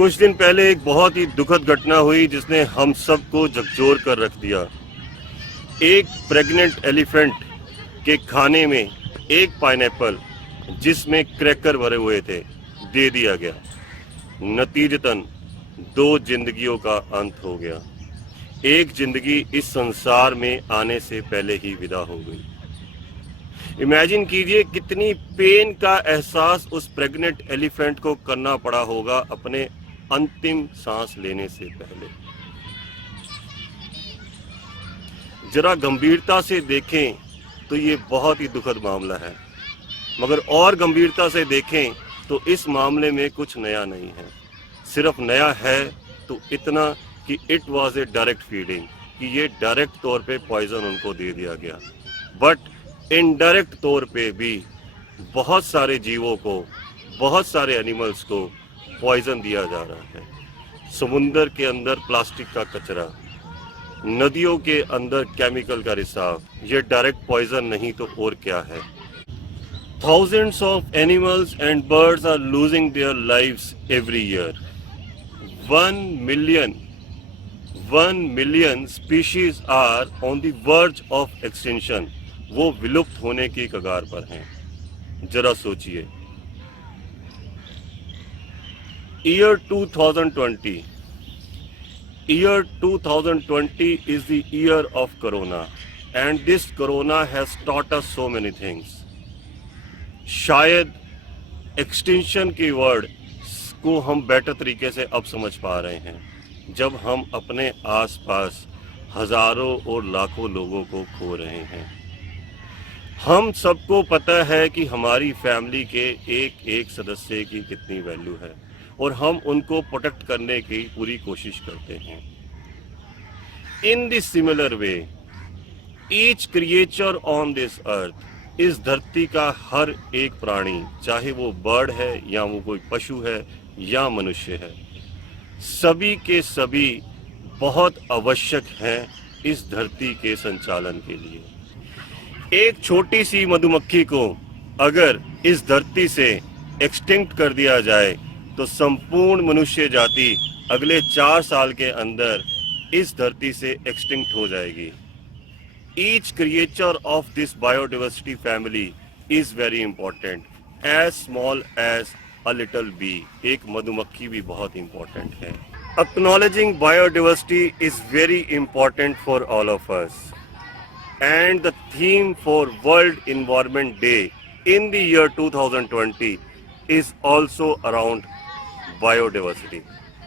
कुछ दिन पहले एक बहुत ही दुखद घटना हुई जिसने हम सबको झकझोर कर रख दिया। एक प्रेग्नेंट एलिफेंट के खाने में एक पाइनएप्पल जिसमें क्रैकर भरे हुए थे दे दिया गया। नतीजतन 2 जिंदगियों का अंत हो गया। एक जिंदगी इस संसार में आने से पहले ही विदा हो गई। इमेजिन कीजिए कितनी पेन का एहसास उस प्रेग्नेंट एलिफेंट को करना पड़ा होगा अपने अंतिम सांस लेने से पहले। जरा गंभीरता से देखें तो ये बहुत ही दुखद मामला है, मगर और गंभीरता से देखें तो इस मामले में कुछ नया नहीं है। सिर्फ नया है तो इतना कि it was a direct feeding, कि ये डायरेक्ट तौर पे पॉइजन उनको दे दिया गया, बट इनडायरेक्ट तौर पे भी बहुत सारे जीवों को, बहुत सारे एनिमल्स को पॉइजन दिया जा रहा है। समुंदर के अंदर प्लास्टिक का कचरा, नदियों के अंदर केमिकल का रिसाव, ये डायरेक्ट पॉइजन नहीं तो और क्या है। Thousands of animals and birds are losing their lives every year. 1 million species are on the verge of extinction. वो विलुप्त होने की कगार पर हैं। जरा सोचिए, Year 2020 is the year of Corona, and this Corona has taught us so many things. शायद एक्सटिंक्शन की वर्ड को हम बेटर तरीके से अब समझ पा रहे हैं जब हम अपने आसपास हजारों और लाखों लोगों को खो रहे हैं। हम सबको पता है कि हमारी फैमिली के एक एक सदस्य की कितनी वैल्यू है और हम उनको प्रोटेक्ट करने की पूरी कोशिश करते हैं। In this similar way, each creature on this earth, इस धरती का हर एक प्राणी, चाहे वो बर्ड है या वो कोई पशु है या मनुष्य है, सभी के सभी बहुत आवश्यक हैं इस धरती के संचालन के लिए। एक छोटी सी मधुमक्खी को अगर इस धरती से एक्सटिंक्ट कर दिया जाए तो संपूर्ण मनुष्य जाति अगले 4 साल के अंदर इस धरती से एक्सटिंक्ट हो जाएगी। Each creature of this biodiversity family is very important, as small as a little bee. एक मधुमक्खी भी बहुत important है। Acknowledging biodiversity is very important for all of us. And the theme for World Environment Day in the year 2020 is also around biodiversity.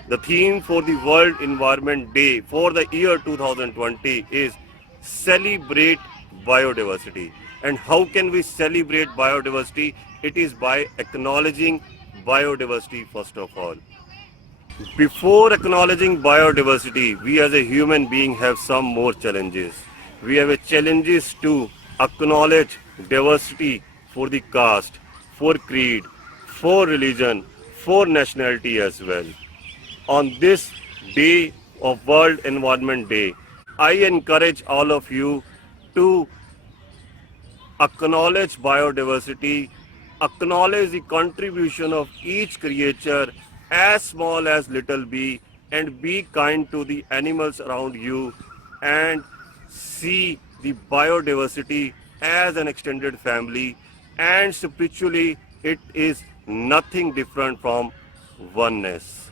The theme for the World Environment Day for the year 2020 is celebrate biodiversity. And how can we celebrate biodiversity? It is by acknowledging biodiversity first of all. Before acknowledging biodiversity, we as a human being have some more challenges. We have a challenges to acknowledge diversity for the caste, for creed, for religion, for nationality as well. On this day of World Environment Day, I encourage all of you to acknowledge biodiversity, acknowledge the contribution of each creature, as small as little bee, and be kind to the animals around you, and see the biodiversity as an extended family, and spiritually it is nothing different from oneness.